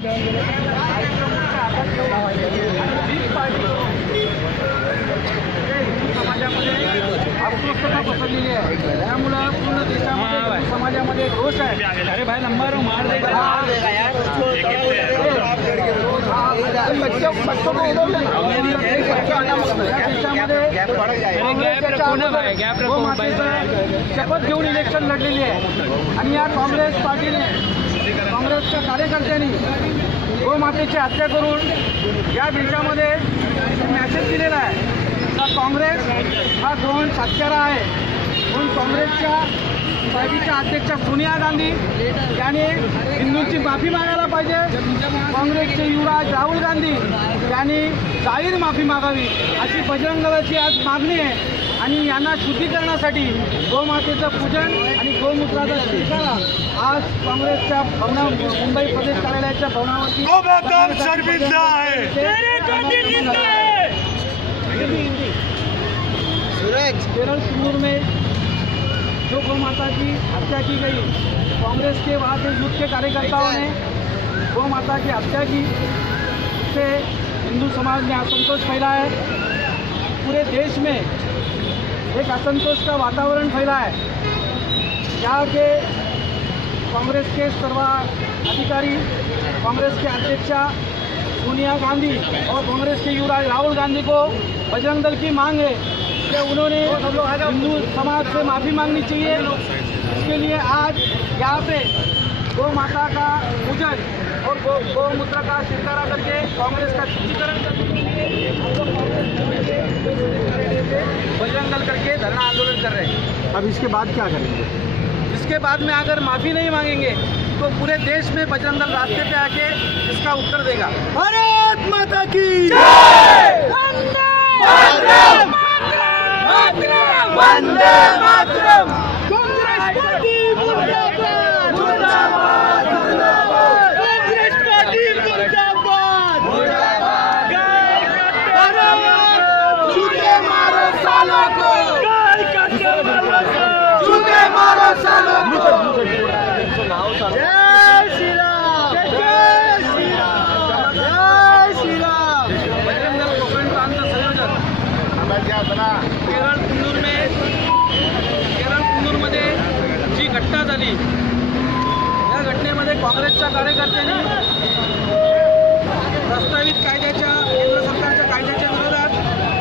समाजामध्ये अस्वस्थता पसरलेली आहे, त्यामुळं पूर्ण देशामध्ये समाजामध्ये रोष आहे. अरे भाई नंबर मार देगा शपथ घेऊन इलेक्शन लढलेली आहे आणि या काँग्रेस पार्टीने काँग्रेसच्या कार्यकर्त्यांनी गोमातेची हत्या करून या देशामध्ये मॅसेज दिलेला आहे का काँग्रेस हा दोन सातचारा आहे. म्हणून काँग्रेसच्या पार्टीच्या अध्यक्षा सोनिया गांधी यांनी हिंदूंची माफी मागायला पाहिजे. काँग्रेसचे युवराज राहुल गांधी यांनी जाहीर माफी मागावी अशी बजरंग दलाची आज मागणी आहे. आणि यांना शुद्धीकरणासाठी गोमातेचं पूजन आणि गोमूत्राचा स्वीकारा आज काँग्रेसच्या मुंबई प्रदेश कार्यालयाच्या भवनावरती केरल कुन्नूर में जो गौ माता की हत्या की गई, कांग्रेस के वहाँ के यूथ के कार्यकर्ताओं ने गौ माता की हत्या की, उससे हिंदू समाज में असंतोष फैला है. पूरे देश में एक असंतोष का वातावरण फैला है. यहाँ के कांग्रेस के सर्व अधिकारी, कांग्रेस के अध्यक्षा सोनिया गांधी और कांग्रेस के युवराज राहुल गांधी को बजरंग दल की मांग है कि उन्होंने हिंदू समाज से माफ़ी मांगनी चाहिए. इसके लिए आज यहाँ पे गौ माता का पूजन और गौमूत्र का स्वीकारा करके कांग्रेस का शुद्धिकरण करने के लिए बजरंग दल करके धरना आंदोलन कर रहे हैं. अब इसके बाद क्या करेंगे? इसके बाद में अगर माफ़ी नहीं मांगेंगे तो पूरे देश में बजरंग दल रास्ते पे आके इसका उत्तर देगा. भारत माता की वंदे मातरम. कांग्रेस पार्टी मुर्दाबाद, मुर्दाबाद, मुर्दाबाद. कांग्रेस पार्टी मुर्दाबाद, मुर्दाबाद. चूते मारो सालों को, चूते मारो सालों को. जय श्री राम, जय श्री राम, जय श्री राम. बजरंग दल कोकण प्रांत संयोजक केरळ कुन्नूरमध्ये जी घटना झाली, या घटनेमध्ये काँग्रेसच्या कार्यकर्त्यांनी प्रस्तावित कायद्याच्या केंद्र सरकारच्या कायद्याच्या